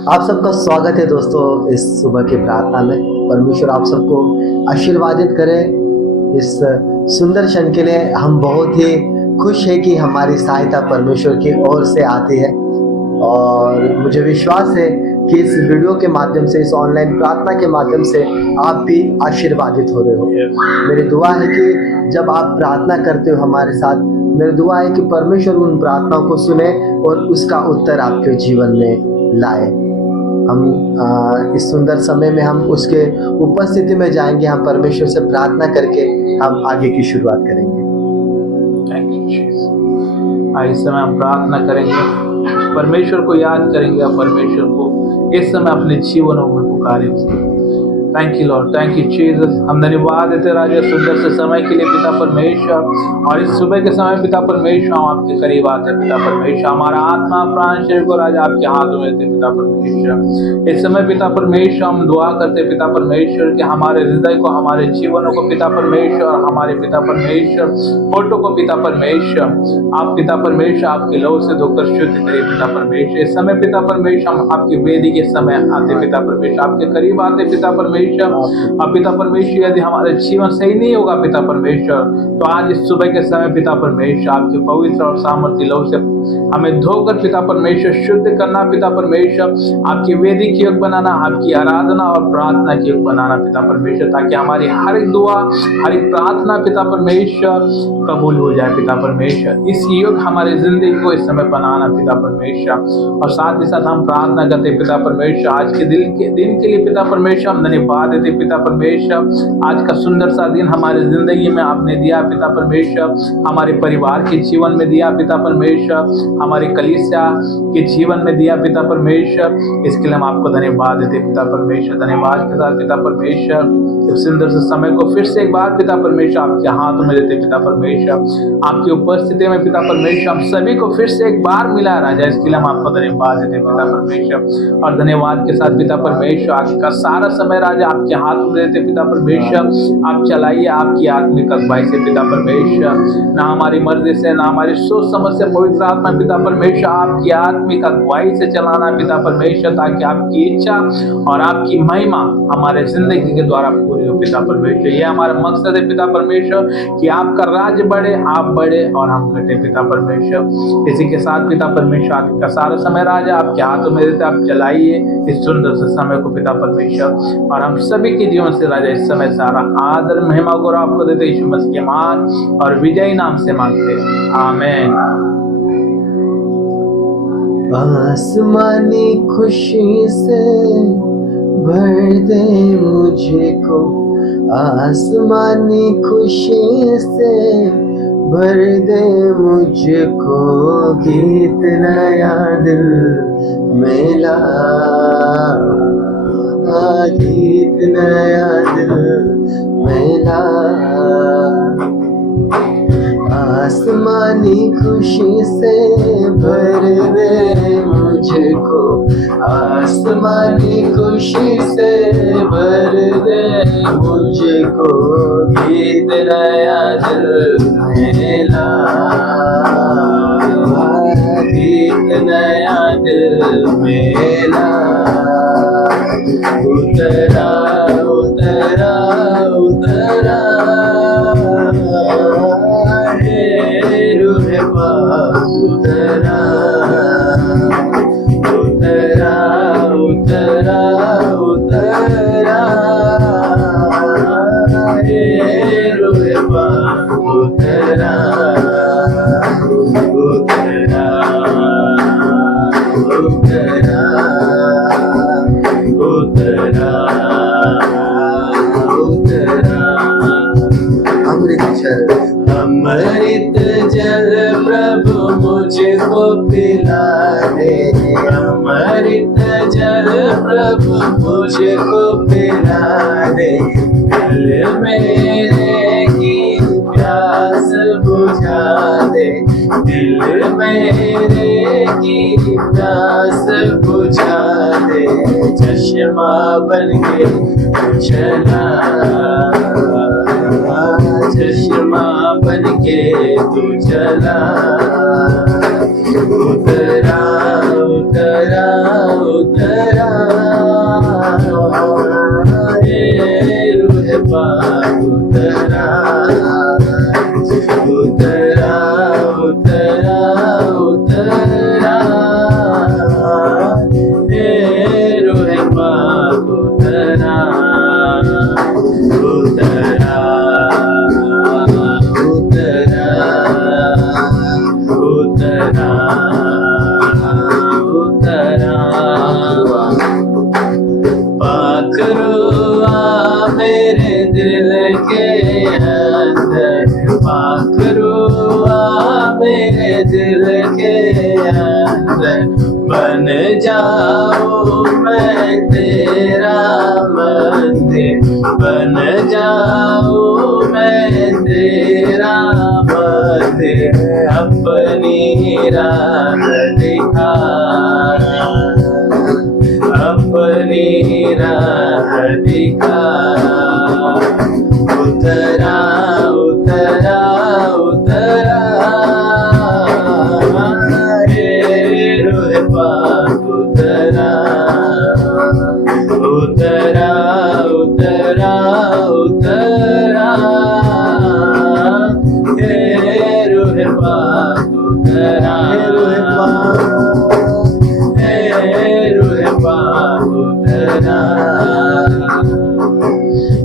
आप सबका स्वागत है दोस्तों इस सुबह की प्रार्थना में। परमेश्वर आप सबको आशीर्वादित करे। इस सुंदर क्षण के लिए हम बहुत ही खुश है कि हमारी सहायता परमेश्वर की ओर से आती है और मुझे विश्वास है कि इस वीडियो के माध्यम से, इस ऑनलाइन प्रार्थना के माध्यम से आप भी आशीर्वादित हो रहे हो। मेरी दुआ है कि जब आप प्रार्थना करते हो हमारे साथ, मेरी दुआ है कि परमेश्वर उन प्रार्थनाओं को सुने और उसका उत्तर आपके जीवन में लाए। हम इस सुंदर समय में हम उसके उपस्थिति में जाएंगे। हम परमेश्वर से प्रार्थना करके हम आगे की शुरुआत करेंगे। Thank you Jesus. आज इस समय हम प्रार्थना करेंगे, परमेश्वर को याद करेंगे और परमेश्वर को इस समय अपने जीवनों में पुकारेंगे। Thank you Lord, thank you Jesus. हम धन्यवाद देते राजा सुंदर से समय के लिए पिता परमेश्वर। और इस सुबह के समय पिता परमेश्वर हम आपके करीब आते हैं पिता परमेश्वर। हमारा आत्मा प्राण शरीर को राजा आपके हाथों में देते पिता परमेश्वर। इस समय पिता परमेश्वर हम दुआ करते पिता परमेश्वर कि हमारे हृदय को, हमारे जीवनों को पिता परमेश्वर, हमारे पिता परमेश्वर फोटो को पिता परमेश्वर, आप पिता परमेश्वर आपके लहू से धोकर शुद्ध करिए पिता परमेश्वर। इस समय पिता परमेश्वर हम आपकी वेदी के समय आते पिता परमेश्वर, आपके करीब आते पिता परमेश्वर। अब पिता परमेश्वर यदि हमारा जीवन सही नहीं होगा पिता परमेश्वर, तो आज इस सुबह के समय पिता परमेश्वर आपके पवित्र और सामर्थ्य लहू से हमें धोकर पिता परमेश्वर शुद्ध करना पिता परमेश्वर, आपकी वेदी की योग बनाना, आपकी आराधना और प्रार्थना की योग बनाना पिता परमेश्वर, ताकि हमारी हर एक दुआ, हर एक प्रार्थना पिता परमेश्वर कबूल हो जाए पिता परमेश्वर। इस योग हमारी जिंदगी को इस समय बनाना पिता परमेश्वर। और साथ ही साथ हम प्रार्थना करते पिता परमेश्वर आज के दिन के लिए पिता परमेश्वर हम धन्यवाद देते पिता परमेश्वर। आज का सुंदर सा दिन हमारे जिंदगी में आपने दिया पिता परमेश्वर, हमारे परिवार के जीवन में दिया पिता परमेश्वर, हमारे कलीसिया के जीवन में दिया पिता परमेश्वर। इसके लिए हम आपको धन्यवाद देते पिता परमेश्वर। धन्यवाद के साथ पिता परमेश्वर इस सुंदर से समय को फिर से एक बार पिता परमेश्वर आपके हाथों में देते पिता परमेश्वर। आपकी उपस्थिति में पिता परमेश्वर हम सभी को फिर से एक बार मिला राजा, इसके लिए हम आपको धन्यवाद देते पिता परमेश्वर। और धन्यवाद के साथ पिता परमेश्वर आज का सारा समय राजा आपके हाथों में देते पिता परमेश्वर। आप चलाइए आपकी आत्मिक अगुवाई से पिता परमेश्वर, ना हमारी मर्जी से, ना हमारी सोच समझ से, पवित्र आत्मा पिता परमेश्वर आपकी आत्मिक अगुवाई से चलाना पिता परमेश्वर, ताकि आपकी इच्छा और आपकी महिमा हमारे जिंदगी के द्वारा पूरी हो पिता परमेश्वर। ये हमारा मकसद है पिता परमेश्वर कि आपका राज्य बढ़े, आप बढ़े और हम घटे पिता परमेश्वर। इसी के साथ पिता परमेश्वर आपका सारा समय राजा आपके हाथों में देते, आप चलाइए इस सुंदर से समय को पिता परमेश्वर। और हम सभी के जीवन से राजा इस समय सारा आदर महिमा को आपको देते यीशु मसीह के महान और विजयी नाम से मांगते हैं, आमीन। आसमानी खुशी से भर दे मुझको, आसमानी खुशी से भर दे मुझको, गीत नया दिल में ला, गीत नया दिल में ला। आसमानी खुशी से भर दे मुझको, आसमानी खुशी से भर दे मुझको, गीत नया दिल में ला, गीत नया दिल में ला। उतरा उतरा उतरा उतरा उतरा उतरा उतरा रूह उतरा उतरा उतरा उतरा उतरा। अमृत जल प्रभु मुझको पिला दे, अमृत जल प्रभु मुझको पिला दे, दिल मेरे की प्यास बुझा दे, दिल मेरे की प्यास बुझा दे, चश्मा बन के चला, चश्मा बन के तू चला। उतरा उतरा उतरा पाखरुआ मेरे दिल के अंदर, पाखरुआ मेरे दिल के अंदर, बन जाऊं मैं तेरा मंदिर, बन जाऊं मैं तेरा मंदिर, अपनी राह दिखा, अपनी राह दिखा। उतरा उतरा उतरा रे रूह पाक उतरा, उतरा उतरा उतरा हे रूह पाक उतरा, हे रूह पाक उतरा,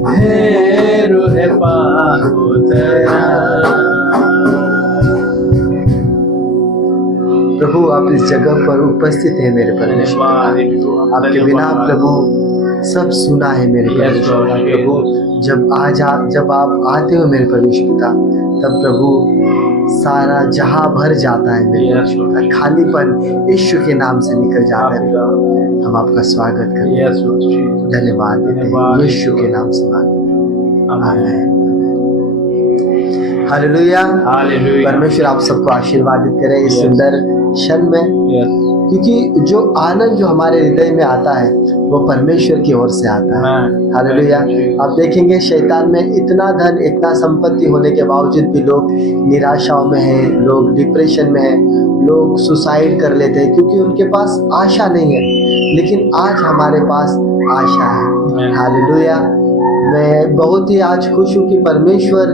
हे रूह पाक उतरा। प्रभु आप इस जगह पर उपस्थित है मेरे परमेश्वर, आपके बिना प्रभु सब सुना है मेरे परमेश्वर। प्रभु जब आप आते हो मेरे परमेश्वर पिता, तब प्रभु सारा जहां भर जाता है मेरे परमेश्वर, खालीपन यीशु के नाम से निकल जाता है। हम आपका स्वागत करते हैं, धन्यवाद देते हैं, यीशु के नाम से मांगते हैं, आमीन। हालेलुया। परमेश्वर आप सबको आशीर्वादित करे इस सुंदर क्षण में, क्योंकि जो आनंद जो हमारे हृदय में आता है वो परमेश्वर की ओर से आता है। हालेलुया। आप देखेंगे शैतान में इतना धन, इतना संपत्ति होने के बावजूद भी लोग निराशाओं में हैं, लोग डिप्रेशन में हैं, लोग सुसाइड कर लेते हैं क्योंकि उनके पास आशा नहीं है। लेकिन आज हमारे पास आशा है। हालेलुया। मैं बहुत ही आज खुश हूँ कि परमेश्वर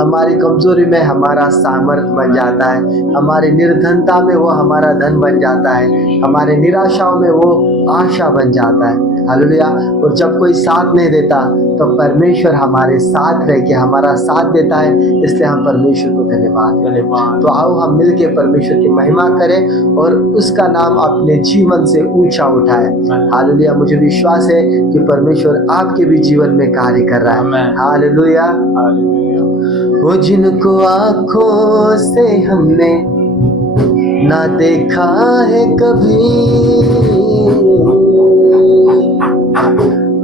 हमारी कमजोरी में हमारा सामर्थ बन जाता है, हमारी निर्धनता में वो हमारा धन बन जाता है, हमारे निराशाओं में वो आशा बन जाता है। हालेलुया। और जब कोई साथ नहीं देता तो परमेश्वर हमारे साथ रह के हमारा साथ देता है, इसलिए हम परमेश्वर को धन्यवाद। तो आओ हम मिलके परमेश्वर की महिमा करें और उसका नाम अपने जीवन से ऊंचा उठाए। हालेलुया। मुझे विश्वास है कि परमेश्वर आपके भी जीवन में कार्य कर रहा है। हालेलुया। वो जिनको आंखों से हमने ना देखा है कभी,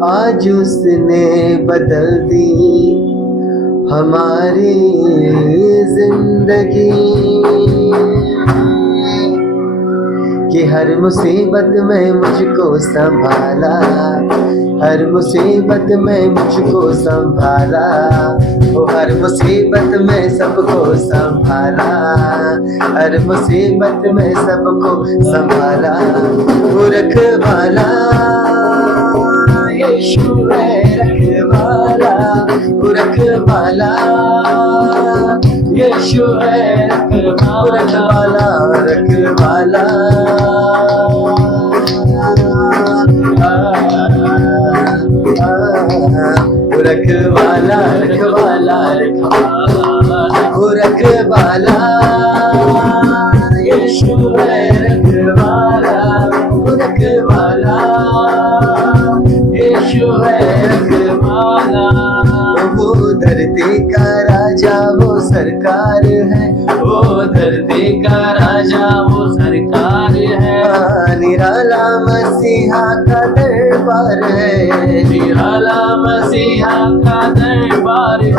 आज उसने बदल दी हमारी जिंदगी, कि हर मुसीबत में मुझको संभाला, हर मुसीबत में मुझको संभाला, वो हर मुसीबत में सबको संभाला, हर मुसीबत में सबको संभाला। वो रखवाला यीशु है, रखवाला, वो रखवाला यीशु है, रखवाला, रखवाला, रखवाला, रखवाला, रखवाला यीशु है, रखवाला, रखवाला यीशु है, रखवाला। वो धरती का राजा वो सरकार है, वो धरती का राजा वो सरकार है, निराला मसीहा का दरबार है, निराला मसीहा का दरबार है।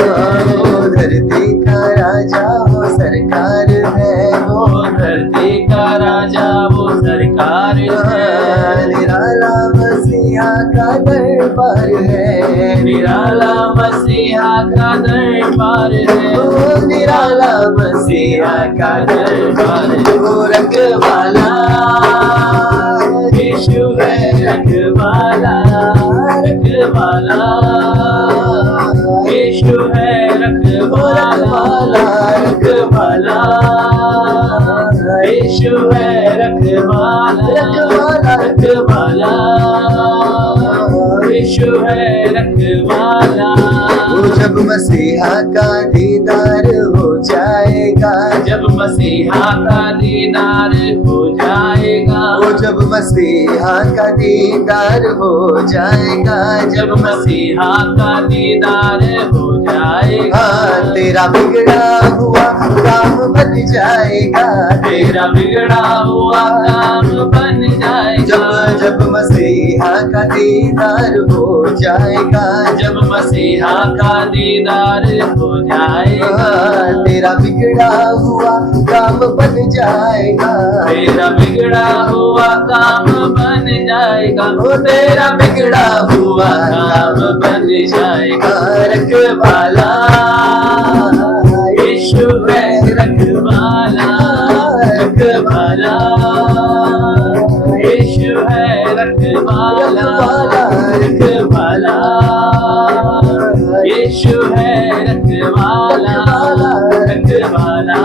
वो धरती का राजा वो सरकार है, वो धरती का राजा वो सरकार है, निराला मसीहा का दरबार है, निराला मसीहा का दरबार है, वो निराला मसीहा का दरबार है। वो रखवाला यीशु है, रखवाला, रखवाला यीशु है, रखवाला, रखवाला यीशु है, रखवाला, रखवाला, रखवाला यीशु है, रखवाला। वो जब मसीहा का दीदार हो जाएगा, जब मसीहा का दीदार हो जाएगा, वो जब मसीहा का दीदार हो जाएगा, जब मसीहा का दीदार हो जाएगा, हाँ तेरा बिगड़ा हुआ काम बन जाएगा, तेरा बिगड़ा हुआ काम बन जाएगा, जब जब मसीहा का दीदार हो जाएगा, जब मसीहा का दीदार हो जाएगा, हाँ तेरा बिगड़ा हुआ काम बन जाएगा, तेरा बिगड़ा हुआ काम बन जाएगा, ओ तेरा बिगड़ा हुआ काम बन जाएगा। रखवाला यीशु है रखवाला, रखवाला यीशु है रखवाला, रखवाला यीशु है रखवाला, रखवाला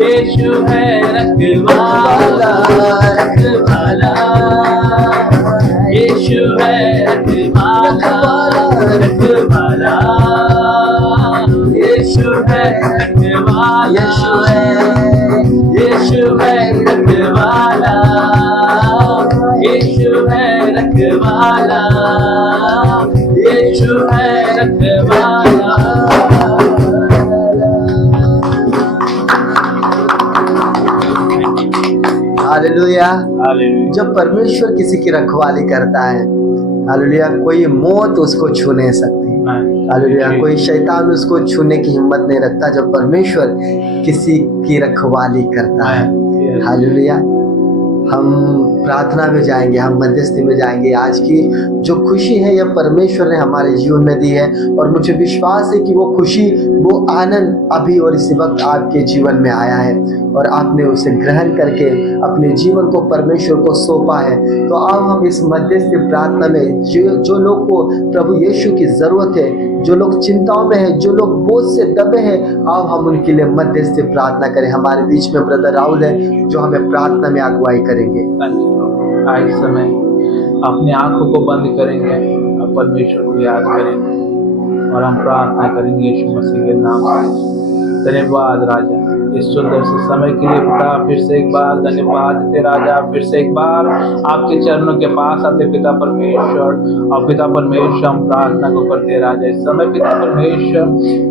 यीशु है रखवाला, रखवाला यीशु है रखवाला, रखवाला यीशु है रखवाला, यीशु है रखवाला, यीशु है रखवाला, यीशु है रखवाला। हालेलुया। हालेलुया। जब परमेश्वर किसी की रखवाली करता है, हालेलुया, कोई मौत उसको छू नहीं सकती, हालेलुया, कोई शैतान उसको छूने की हिम्मत नहीं रखता जब परमेश्वर किसी की रखवाली करता है। हालेलुया। हम प्रार्थना में जाएंगे, हम मध्यस्थी में जाएंगे। आज की जो खुशी है यह परमेश्वर ने हमारे जीवन में दी है, और मुझे विश्वास है कि वो खुशी, वो आनंद अभी और इसी वक्त आपके जीवन में आया है, और आपने उसे ग्रहण करके अपने जीवन को परमेश्वर को सौंपा है। तो अब हम इस मध्यस्थी प्रार्थना में जो लोग को प्रभु यीशु की ज़रूरत है, जो लोग चिंताओं में हैं, जो लोग बोझ से दबे हैं, आओ हम उनके लिए मध्यस्थी प्रार्थना करें। हमारे बीच में ब्रदर राहुल है जो हमें प्रार्थना में अगुवाई करेंगे। आज समय अपनी आंखों को बंद करेंगे और परमेश्वर को याद करेंगे और हम प्रार्थना करेंगे यीशु मसीह के नाम से। धन्यवाद राजा इस सुंदर से समय के लिए पिता, फिर से एक बार धन्यवाद देते राजा, फिर से एक बार आपके चरणों के पास आते पिता परमेश्वर, और पिता परमेश्वर हम प्रार्थना को करते राजा इस समय पिता परमेश्वर,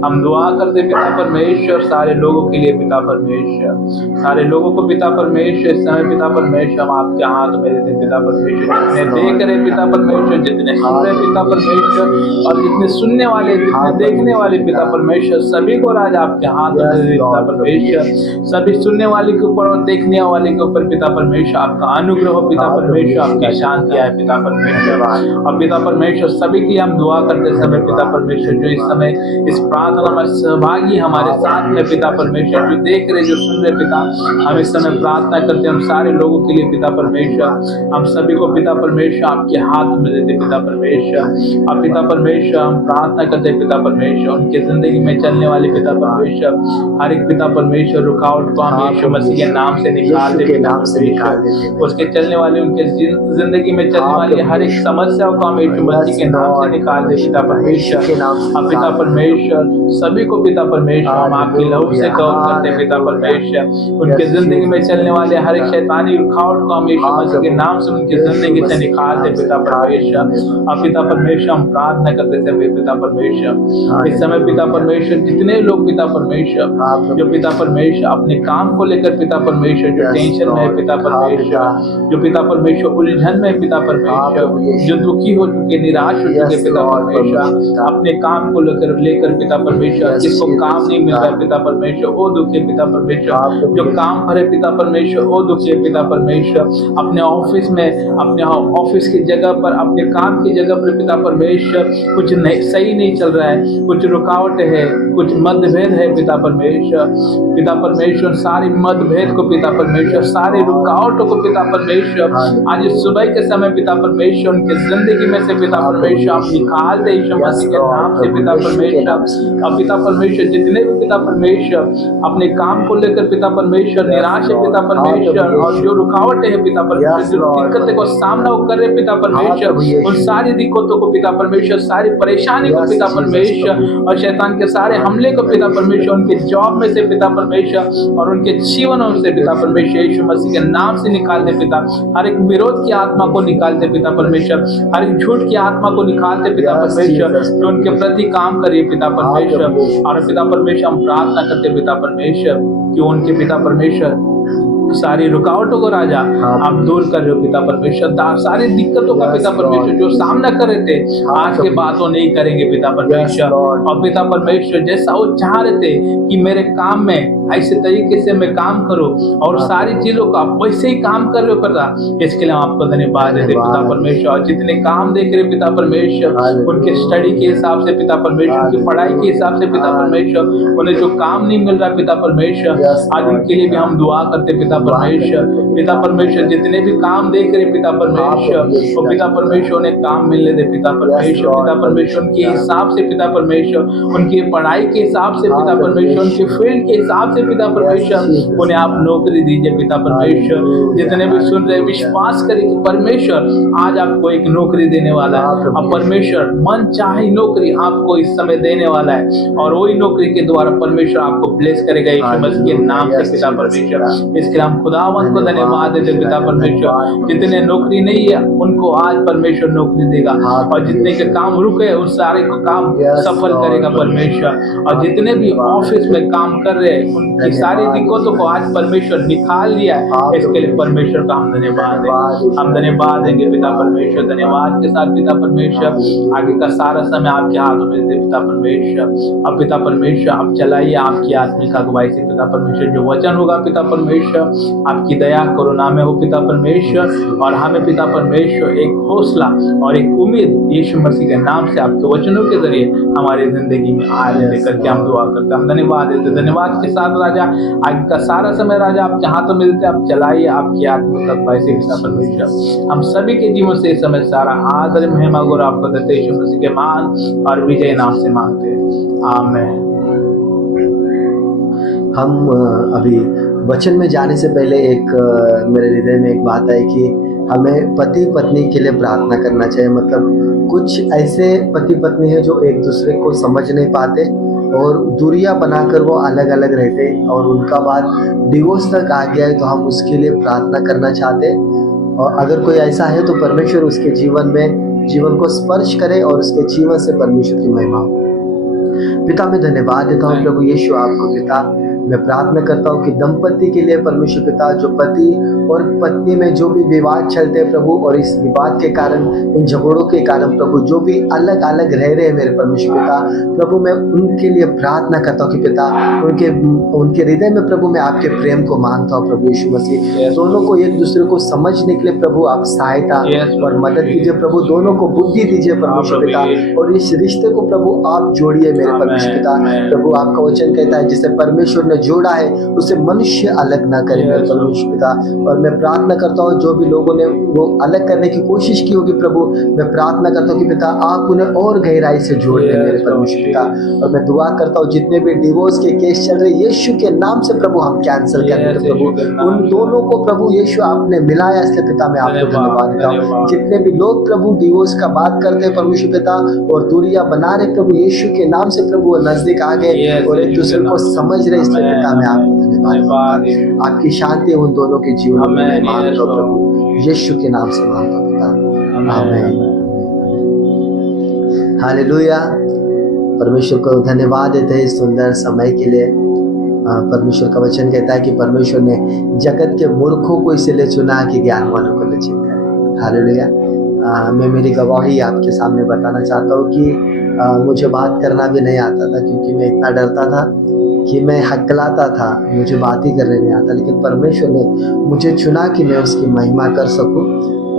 हम दुआ करते पिता परमेश्वर सारे लोगों के लिए पिता परमेश्वर, सारे लोगों को पिता परमेश्वर इस समय पिता परमेश्वर हम आपके हाथ में देते पिता परमेश्वर, जितने देख रहे पिता परमेश्वर, जितने सुन रहे पिता परमेश्वर, और जितने सुनने वाले, जितने देखने वाले पिता परमेश्वर, सभी को राजा आपके हाथ में दे पिता परमेश्वर, सभी सुनने वाले के ऊपर और देखने वाले के ऊपर पिता परमेश्वर आपका अनुग्रह हो पिता परमेश्वर, आपकी शांति आए पिता परमेश्वर, और पिता परमेश्वर सभी की हम दुआ करते समय पिता परमेश्वर जो इस समय इस प्रार्थना में सहभागी हमारे साथ में पिता परमेश्वर, जो देख रहे, जो सुन रहे पिता, हम इस समय प्रार्थना करते हम सारे लोगों के लिए पिता परमेश्वर, हम सभी को पिता परमेश्वर आपके हाथ में देते पिता परमेश्वर, और पिता परमेश्वर हम प्रार्थना करते पिता परमेश्वर उनके जिंदगी में चलने वाले पिता परमेश्वर हर एक पिता परमेश्वर रुकावट को हम यीशु मसीह के नाम से निकाल दे पिता परमेश्वर, उसके चलने वाले उनके जिंदगी में चलने वाली हर एक समस्याओं को हम यीशु मसीह के नाम से निकाल दे पिता परमेश्वर, अब पिता परमेश्वर सभी को पिता परमेश्वर हम आपकी लहू से कवर करते पिता परमेश्वर, उनके जिंदगी में चलने वाले हर एक शैतानी रुकावट को हम यीशु मसीह के नाम से उनकी जिंदगी से निकाल दे पिता परमेश्वर, अब पिता परमेश्वर हम प्रार्थना करते थे पिता परमेश्वर इस समय पिता परमेश्वर जितने लोग पिता परमेश्वर जो पिता परमेश्वर अपने काम को लेकर पिता परमेश्वर जो टेंशन में है पिता परमेश्वर, जो पिता परमेश्वर उलझन में पिता परमेश्वर, जो दुखी हो चुके, निराश हो चुके पिता परमेश्वर, अपने काम को लेकर पिता परमेश्वर, जिसको काम नहीं मिल रहा पिता परमेश्वर वो दुखी पिता परमेश्वर, जो काम भरे पिता परमेश्वर वो दुखी पिता परमेश्वर, अपने ऑफिस में, अपने ऑफिस की जगह पर, अपने काम की जगह पर पिता परमेश्वर कुछ नहीं सही नहीं चल रहा है, कुछ रुकावट है, कुछ मतभेद है पिता परमेश्वर, पिता परमेश्वर सारी मतभेद को पिता परमेश्वर, सारी रुकावटों को पिता परमेश्वर आज इस सुबह के समय पिता परमेश्वर उनके जिंदगी में से पिता परमेश्वर आप निकाल दे यीशु मसीह के नाम से पिता परमेश्वर। अब पिता परमेश्वर जितने भी पिता परमेश्वर अपने काम को लेकर पिता परमेश्वर निराश है पिता परमेश्वर, और जो रुकावटें हैं पिता परमेश्वर, जो दिक्कतें को सामना वो कर रहे पिता परमेश्वर, उन सारी दिक्कतों को पिता परमेश्वर, सारी परेशानी को पिता परमेश्वर और शैतान के सारे हमले को पिता परमेश्वर उनके जॉब में से पिता परमेश्वर और उनके जीवनों से पिता परमेश्वर यीशु मसीह के नाम से निकाल दे पिता। हर एक विरोध की आत्मा को निकाल दे पिता परमेश्वर, हर एक झूठ की आत्मा को निकाल दे पिता परमेश्वर जो उनके प्रति काम करिए पिता परमेश्वर। और पिता परमेश्वर हम प्रार्थना करते पिता परमेश्वर कि उनके पिता परमेश्वर सारी रुकावटों को राजा आप दूर कर रहे हो पिता परमेश्वर, सारी दिक्कतों का पिता परमेश्वर जो सामना कर रहे थे आज के बाद वो नहीं करेंगे पिता परमेश्वर। और पिता परमेश्वर जैसा वो चाह रहे थे कि मेरे काम में ऐसे तरीके से मैं काम करूं और सारी चीजों का आप वैसे ही काम कर रहे हो पिता, इसके लिए हम आपको धन्यवाद देते पिता परमेश्वर। और जितने काम देख रहे पिता परमेश्वर उनके स्टडी के हिसाब से पिता परमेश्वर, उनकी पढ़ाई के हिसाब से पिता परमेश्वर, उन्हें जो काम नहीं मिल रहा पिता परमेश्वर आज उनके लिए भी हम दुआ करते पिता परमेश्वर। पिता परमेश्वर जितने भी काम देख रहे पिता परमेश्वर वो पिता परमेश्वर उन्हें काम मिलने दे पिता परमेश्वर। पिता परमेश्वर उनके हिसाब से पिता परमेश्वर, उनकी पढ़ाई के हिसाब से पिता परमेश्वर, उनके फील्ड के हिसाब से पिता परमेश्वर उन्हें आप नौकरी दीजिए पिता परमेश्वर। जितने भी सुन रहे विश्वास करें कि परमेश्वर आज आपको एक नौकरी देने वाला है। अब परमेश्वर मन चाहे नौकरी आपको इस समय देने वाला है और वही नौकरी के द्वारा परमेश्वर आपको ब्लेस करेगा यीशु मसीह के नाम से पिता परमेश्वर। इसके हम खुदावंत को धन्यवाद देते पिता परमेश्वर। जितने नौकरी नहीं है उनको आज परमेश्वर नौकरी देगा और जितने के काम रुके उस सारे को काम सफल करेगा परमेश्वर। और जितने भी ऑफिस में काम कर रहे हैं उनकी सारी दिक्कतों को आज परमेश्वर निकाल लिया है, इसके लिए परमेश्वर का हम धन्यवाद देंगे। हम धन्यवाद देंगे पिता परमेश्वर, धन्यवाद के साथ पिता परमेश्वर आगे का सारा समय आपके हाथों में दे पिता परमेश्वर। अब पिता परमेश्वर आप चलाइए आपकी आत्मिक अगुवाई से पिता परमेश्वर, जो वचन होगा पिता परमेश्वर आपकी दया करुणा में हो पिता परमेश्वर। और हमें पिता परमेश्वर एक हौसला और एक उम्मीद यीशु मसीह के नाम से आपके वचनों के जरिए हमारी जिंदगी में आज लेकर के हम दुआ करते हैं। हम धन्यवाद देते, धन्यवाद के साथ राजा आगे का सारा समय राजा आपके हाथों में देते, आप चलाइए आपकी आत्मिक अगुवाई से पिता परमेश्वर। हम सभी के जीवन से इस समय सारा आदर महिमा गौरव आपको देते यीशु मसीह के महान और विजय नाम से मांगते हैं, आमीन। हम अभी वचन में जाने से पहले एक मेरे हृदय में एक बात आई कि हमें पति पत्नी के लिए प्रार्थना करना चाहिए। मतलब कुछ ऐसे पति पत्नी हैं जो एक दूसरे को समझ नहीं पाते और दूरियां बनाकर वो अलग अलग रहते और उनका बात डिवोर्स तक आ गया है, तो हम उसके लिए प्रार्थना करना चाहते हैं। और अगर कोई ऐसा है तो परमेश्वर उसके जीवन को स्पर्श करे और उसके जीवन से परमेश्वर की महिमा हो। पिता मैं धन्यवाद देता हूँ प्रभु यीशु आपको पिता। मैं प्रार्थना करता हूँ कि दंपति के लिए परमेश्वर पिता जो पति और पत्नी में जो भी विवाद चलते हैं प्रभु, और इस विवाद के कारण इन झगड़ों के कारण प्रभु जो भी अलग अलग रह रहे हैं मेरे परमेश्वर पिता, प्रभु मैं उनके लिए प्रार्थना करता हूँ कि पिता उनके हृदय में प्रभु मैं आपके प्रेम को मांगता हूँ प्रभु यीशु मसीह। दोनों को एक दूसरे को समझने के लिए प्रभु आप सहायता और मदद कीजिए प्रभु, दोनों को बुद्धि दीजिए परमेश्वर पिता, और इस रिश्ते को प्रभु आप जोड़िए मेरे परमेश्वर पिता। प्रभु आपका वचन कहता है जिसे परमेश्वर ने जोड़ा है उसे मनुष्य अलग ना करे मेरे परमेश्वर पिता। और मैं प्रार्थना करता हूँ जो भी लोगों ने वो अलग करने की कोशिश की होगी प्रभु, मैं प्रार्थना करता हूँ कि पिता आप उन्हें और गहराई से जोड़ दें मेरे परमेश्वर पिता। और मैं दुआ करता हूँ जितने भी डिवोर्स के केस चल रहे यीशु के नाम से प्रभु हम कैंसिल कर देते प्रभु, उन दोनों को प्रभु यीशु आपने मिलाया, इसलिए पिता मैं आपको धन्यवाद देता हूँ। जितने भी लोग प्रभु डिवोर्स का बात करते हैं परमेश्वर पिता और दूरियां बना रहे प्रभु यीशु के नाम से प्रभु वो नजदीक आ गए और एक दूसरे को समझ रहे, इसलिए पिता मैं आपको धन्यवाद। आपकी शांति उन दोनों के जीवन में मांगता हूं प्रभु यीशु के नाम से मांगता हूं पिता, आमीन। हालेलुया। परमेश्वर को धन्यवाद देते हैं इस सुंदर समय के लिए। परमेश्वर का वचन कहता है कि परमेश्वर ने जगत के मूर्खों को इसलिए चुना कि ज्ञानवानों को लज्जित करे। हालेलुया। मैं मेरी गवाही आपके सामने बताना चाहता हूँ कि मुझे बात करना भी नहीं आता था, क्योंकि मैं इतना डरता था कि मैं हकलाता था, मुझे बात ही करने नहीं आता। लेकिन परमेश्वर ने मुझे चुना कि मैं उसकी महिमा कर सकूं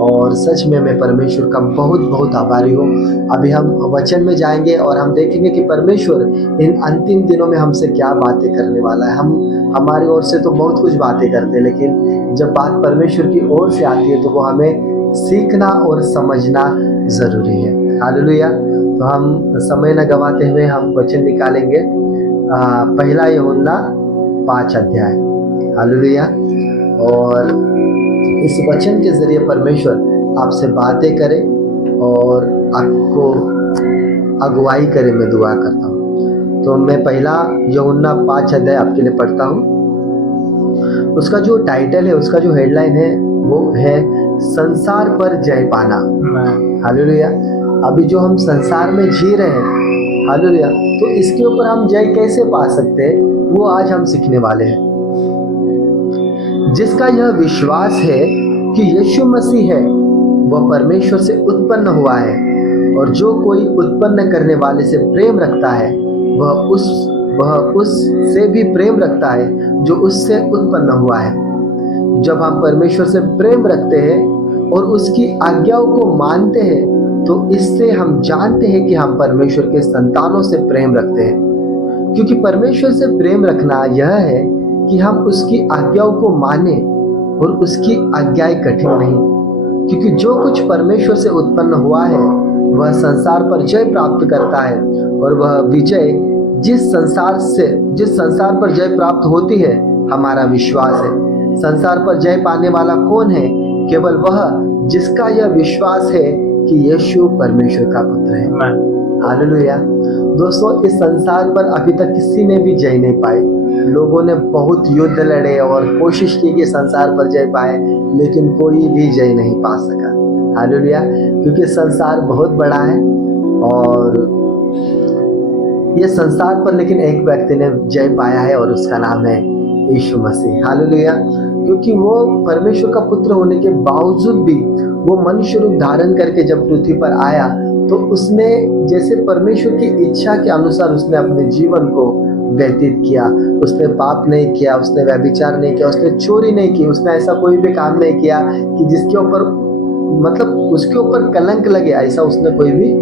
और सच में मैं परमेश्वर का बहुत बहुत आभारी हूँ। अभी हम वचन में जाएंगे और हम देखेंगे कि परमेश्वर इन अंतिम दिनों में हमसे क्या बातें करने वाला है। हम हमारी ओर से तो बहुत कुछ बातें करते हैं, लेकिन जब बात परमेश्वर की ओर से आती है तो वो हमें सीखना और समझना ज़रूरी है। हालेलुया। तो हम समय न गवाते हुए हम वचन निकालेंगे। पहला यूहन्ना 5 अध्याय। हालेलुया। और इस वचन के जरिए परमेश्वर आपसे बातें करे और आपको अगुवाई करे, मैं दुआ करता हूँ। तो मैं पहला यूहन्ना 5 अध्याय आपके लिए पढ़ता हूँ। उसका जो टाइटल है, उसका जो हेडलाइन है वो है संसार पर जय पाना। हालेलुया। अभी जो हम संसार में जी रहे हैं, हालेलुया, तो इसके ऊपर हम जय कैसे पा सकते हैं वो आज हम सीखने वाले हैं। जिसका यह विश्वास है कि यीशु मसीह है, वह परमेश्वर से उत्पन्न हुआ है, और जो कोई उत्पन्न करने वाले से प्रेम रखता है वह उससे भी प्रेम रखता है जो उससे उत्पन्न हुआ है। जब हम परमेश्वर से प्रेम रखते हैं और उसकी आज्ञाओं को मानते हैं तो इससे हम जानते हैं कि हम परमेश्वर के संतानों से प्रेम रखते हैं। क्योंकि परमेश्वर से प्रेम रखना यह है कि हम उसकी आज्ञाओं को माने, और उसकी आज्ञाएं कठिन नहीं। क्योंकि जो कुछ परमेश्वर से उत्पन्न हुआ है वह संसार पर जय प्राप्त करता है, और वह विजय जिस संसार पर जय प्राप्त होती है हमारा विश्वास है। संसार पर जय पाने वाला कौन है? केवल वह जिसका यह विश्वास है कि यीशु परमेश्वर का पुत्र है। हालेलुया। दोस्तों, इस संसार पर अभी तक किसी ने भी जय नहीं पाई। लोगों ने बहुत युद्ध लड़े और कोशिश की कि संसार पर जय पाए, लेकिन कोई भी जय नहीं पा सका। हालेलुया। क्योंकि संसार बहुत बड़ा है और ये संसार पर लेकिन एक व्यक्ति ने जय पाया है और उसका नाम है यीशु मसीह। हालेलुया। क्योंकि वो परमेश्वर का पुत्र होने के बावजूद भी वो मनुष्य रूप धारण करके जब पृथ्वी पर आया तो उसने जैसे परमेश्वर की इच्छा के अनुसार उसने अपने जीवन को व्यतीत किया। उसने पाप नहीं किया, उसने व्यभिचार नहीं किया, उसने चोरी नहीं की, उसने ऐसा कोई भी काम नहीं किया कि जिसके ऊपर उसके ऊपर कलंक लगे, ऐसा उसने कोई भी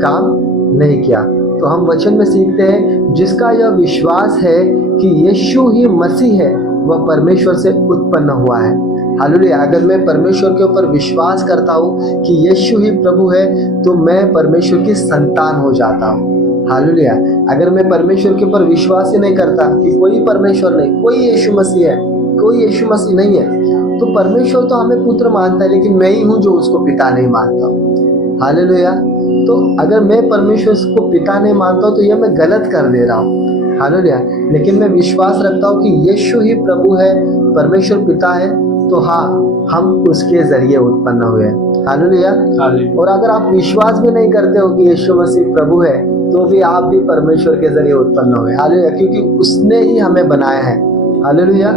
काम नहीं किया। तो हम वचन में सीखते हैं जिसका यह विश्वास है कि यीशु ही मसीह है, वह परमेश्वर से उत्पन्न हुआ है। हालेलुया। अगर मैं परमेश्वर के ऊपर विश्वास करता हूँ कि यीशु ही प्रभु है तो मैं परमेश्वर की संतान हो जाता हूँ। हालेलुया। अगर मैं परमेश्वर के ऊपर विश्वास ही नहीं करता कि कोई परमेश्वर नहीं, कोई यीशु मसीह है, कोई यीशु मसीह नहीं है, तो परमेश्वर तो हमें पुत्र मानता है, लेकिन मैं ही हूँ जो उसको पिता नहीं मानता हूँ। हालेलुया। तो अगर मैं परमेश्वर को पिता नहीं मानता हूँ तो यह मैं गलत कर दे रहा हूँ। हालेलुया। लेकिन मैं विश्वास रखता हूँ कि यीशु ही प्रभु है, परमेश्वर पिता है, तो हाँ, हम उसके जरिए उत्पन्न हुए हैं। हालेलुया। और अगर आप विश्वास भी नहीं करते हो कि यीशु मसीह प्रभु है तो भी आप भी परमेश्वर के जरिए उत्पन्न हुए। हालेलुया। क्योंकि उसने ही हमें बनाया है। हालेलुया।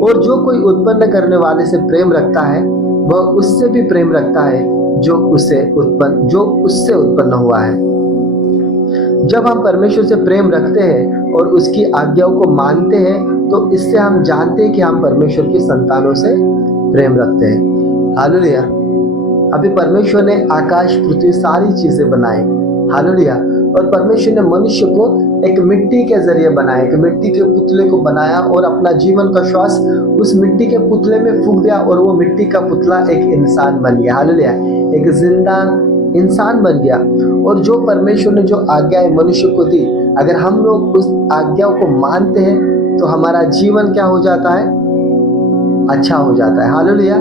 और जो कोई उत्पन्न करने वाले से प्रेम रखता है वह उससे भी प्रेम रखता है जो उससे उत्पन्न हुआ है। जब हम परमेश्वर से प्रेम रखते हैं और उसकी आज्ञाओं को मानते हैं तो इससे हम जानते हैं कि हम परमेश्वर की संतानों से प्रेम रखते हैं। हालेलुया। अभी परमेश्वर ने आकाश, पृथ्वी, सारी चीजें बनाई। हालेलुया। और परमेश्वर ने मनुष्य को एक मिट्टी के जरिए बनाया, एक मिट्टी के पुतले को बनाया और अपना जीवन का श्वास उस मिट्टी के पुतले में फूंक दिया और वो मिट्टी का पुतला एक इंसान बन गया। हालेलुया। एक जिंदा इंसान बन गया। और जो परमेश्वर ने जो आज्ञाएं मनुष्य को दी, अगर हम लोग उस आज्ञाओं को मानते हैं तो हमारा जीवन क्या हो जाता है? अच्छा हो जाता है। हालेलुया।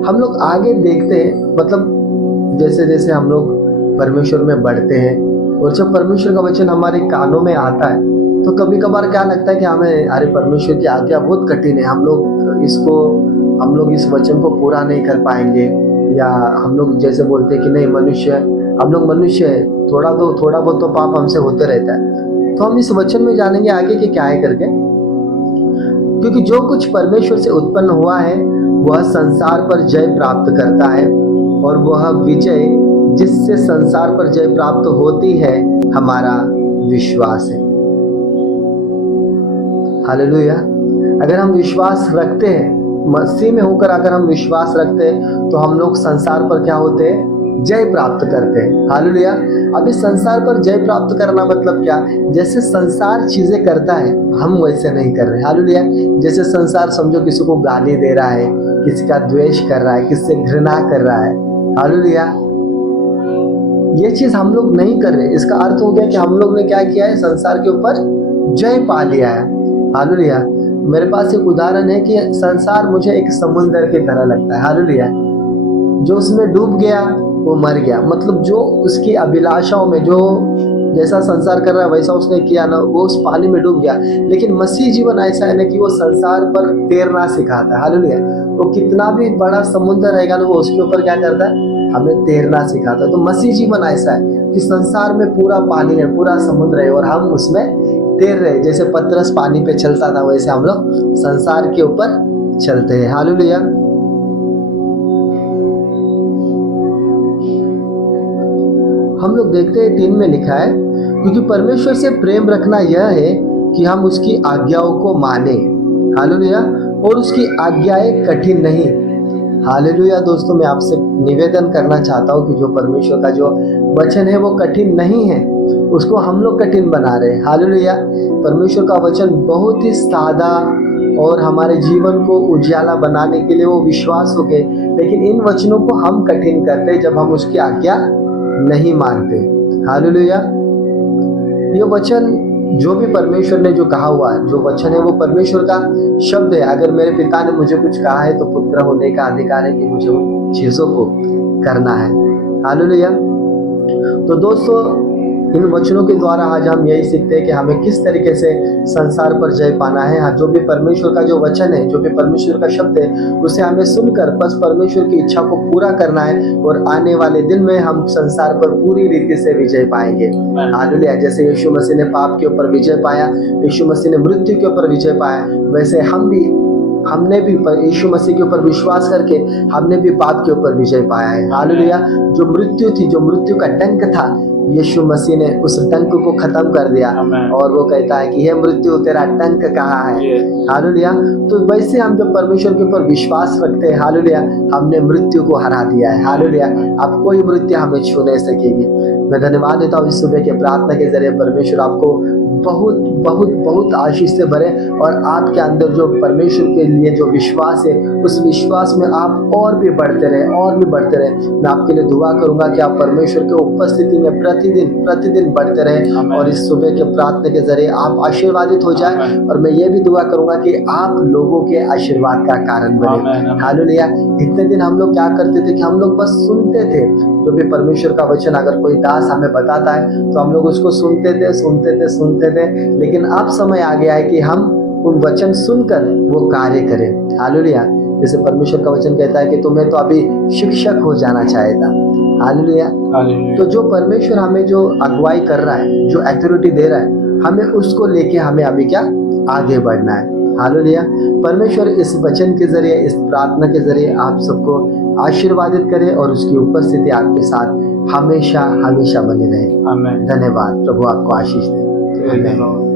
हम लोग आगे देखते हैं, मतलब जैसे जैसे हम लोग परमेश्वर में बढ़ते हैं और जब परमेश्वर का वचन हमारे कानों में आता है तो कभी कभार क्या लगता है कि हमें, अरे परमेश्वर की आज्ञा बहुत कठिन है, हम लोग इस वचन को पूरा नहीं कर पाएंगे, या हम लोग जैसे बोलते हैं कि नहीं, हम लोग मनुष्य है, थोड़ा बहुत तो पाप हमसे होते रहता है। तो हम इस वचन में जानेंगे आगे कि क्या है करके। क्योंकि जो कुछ परमेश्वर से उत्पन्न हुआ है वह संसार पर जय प्राप्त करता है, और वह विजय जिससे संसार पर जय प्राप्त होती है हमारा विश्वास है। हालेलुया। अगर हम विश्वास रखते हैं मसीह में होकर अगर हम विश्वास रखते हैं तो हम लोग संसार पर क्या होते हैं, जय प्राप्त करते हैं। हालेलुया। अभी संसार पर जय प्राप्त करना मतलब क्या, जैसे संसार चीजें करता है हम वैसे नहीं कर रहे। हालेलुया। जैसे संसार समझो किसी को गाली दे रहा है, किसी का द्वेष कर रहा है, किसी से घृणा कर रहा है। हालेलुया। ये चीज हम लोग नहीं कर रहे। इसका अर्थ हो गया कि हम लोग ने क्या किया है, संसार के ऊपर जय पा लिया है। हालेलुया। मेरे पास एक उदाहरण है कि संसार मुझे एक समुद्र की तरह लगता है। हालेलुया। जो उसमें डूब गया वो मर गया। मतलब जो उसकी अभिलाषाओं में, जो जैसा संसार कर रहा है वैसा उसने किया ना, वो उस पानी में डूब गया। लेकिन मसीह जीवन ऐसा है ना कि वो संसार पर तैरना सिखाता है। हालेलुया। वो कितना भी बड़ा समुद्र रहेगा ना, वो उसके ऊपर क्या करता है, हमें तैरना सिखाता है। तो मसीह जीवन ऐसा है कि संसार में पूरा पानी है, पूरा समुद्र है और हम उसमें तैर रहे। जैसे पतरस पानी पे चलता था वैसे हम लोग संसार के ऊपर चलते हैं। हालेलुया। हम लोग देखते हैं 3 में लिखा है, क्योंकि परमेश्वर से प्रेम रखना यह है कि हम उसकी आज्ञाओं को माने। हालेलुया। और उसकी आज्ञाएं कठिन नहीं। हालेलुया। दोस्तों, मैं आपसे निवेदन करना चाहता हूँ कि जो परमेश्वर का जो वचन है वो कठिन नहीं है, उसको हम लोग कठिन बना रहे हैं। हालेलुया। परमेश्वर का वचन बहुत ही सादा और हमारे जीवन को उजाला बनाने के लिए वो विश्वास हो गए, लेकिन इन वचनों को हम कठिन करते जब हम उसकी आज्ञा नहीं मानते। हालेलुया। ये वचन जो भी परमेश्वर ने जो कहा हुआ है, जो वचन है वो परमेश्वर का शब्द है। अगर मेरे पिता ने मुझे कुछ कहा है तो पुत्र होने का अधिकार है कि मुझे उन चीजों को करना है। हालेलुया। तो दोस्तों, इन वचनों के द्वारा आज हम यही सीखते हैं कि हमें किस तरीके से संसार पर जय पाना है। हाँ, जो भी परमेश्वर का जो वचन है, जो भी परमेश्वर का शब्द है, उसे हमें सुनकर बस परमेश्वर की इच्छा को पूरा करना है और आने वाले दिन में हम संसार पर पूरी रीति से विजय पाएंगे। हालेलुया। जैसे यीशु मसीह ने पाप के ऊपर विजय पाया, यीशु मसीह ने मृत्यु के ऊपर विजय पाया, वैसे हमने भी यीशु मसीह के ऊपर विश्वास करके हमने भी पाप के ऊपर विजय पाया है। हालेलुया। जो मृत्यु थी, जो मृत्यु का डंक था, यीशु मसीह ने उस डंक को खत्म कर दिया और वो कहता है कि हे मृत्यु तेरा डंक कहाँ है। हालेलुया। तो वैसे हम जब परमेश्वर के ऊपर विश्वास रखते हैं, हालेलुया, हमने मृत्यु को हरा दिया है। हालेलुया। अब कोई मृत्यु हमें छू नहीं सकेगी। मैं धन्यवाद देता हूँ इस सुबह के प्रार्थना के जरिए परमेश्वर आपको बहुत बहुत बहुत आशीष से भरे और आपके अंदर जो परमेश्वर के लिए जो विश्वास है, उस विश्वास में आप और भी बढ़ते रहे, और भी बढ़ते रहे। मैं आपके लिए दुआ करूंगा कि आप परमेश्वर के उपस्थिति में प्रतिदिन बढ़ते रहे और इस सुबह के प्रार्थना के जरिए आप आशीर्वादित हो जाए। और मैं ये भी दुआ करूंगा कि आप लोगों के आशीर्वाद का कारण बने। हालेलुया। इतने दिन हम लोग क्या करते थे कि हम लोग बस सुनते थे, जो भी परमेश्वर का वचन अगर कोई दास हमें बताता है तो हम लोग उसको सुनते थे, लेकिन अब समय आ गया है कि हम उन वचन सुनकर वो कार्य करें। हालेलुया। जैसे परमेश्वर का वचन कहता है कि तुम्हें तो अभी शिक्षक हो जाना चाहिए था। हालेलुया। तो जो परमेश्वर हमें जो अगुवाई कर रहा है, जो अथॉरिटी दे रहा है, हमें उसको लेके हमें अभी क्या आगे बढ़ना है। हालेलुया। परमेश्वर इस वचन के जरिए, इस प्रार्थना के जरिए आप सबको आशीर्वादित करे और उसकी उपस्थिति आपके साथ हमेशा हमेशा बनी रहे। धन्यवाद। प्रभु आपको आशीष दे।